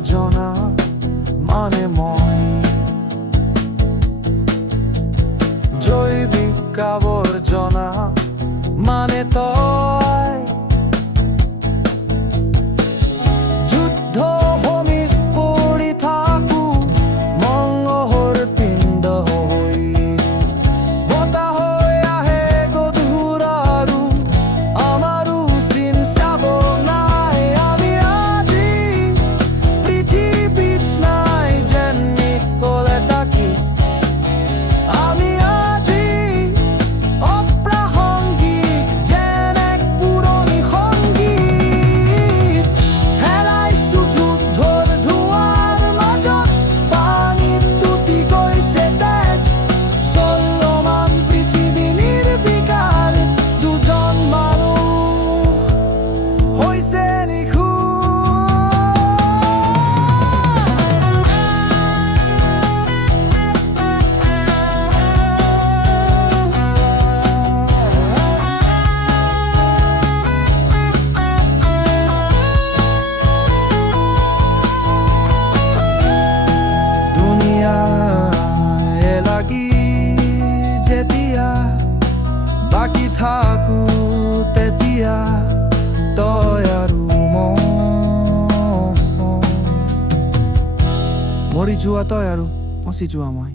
আৱৰ্জনা মানে মই জৈৱিক আৱৰ্জনা মানে তই যুদ্ধ ভূমিত পৰি থাকো মঙহৰ পিণ্ড হৈ বতাহ হৈ আহে গধুৰ আৰু আমাৰো চিন চাব নাই আমি আজি পৃথিৱীত নাই যেন নিকলে তাকি আমি আজি অপ্ৰাসংগিক যেন এক পুৰণি সংগীত হেৰাইছো যুদ্ধৰ ধোঁৱাৰ মাজত পানীত তুতি গৈছে তেজ চলমান পৃথিৱী নিৰ্বিকাৰ দুজন মানুহ হৈছে নিখোজ দুনিয়ায় লাগি যেতিয়া বাকী থাকো তেতিয়া তই আৰু মই মৰি যোৱা তই আৰু পচি যোৱা মই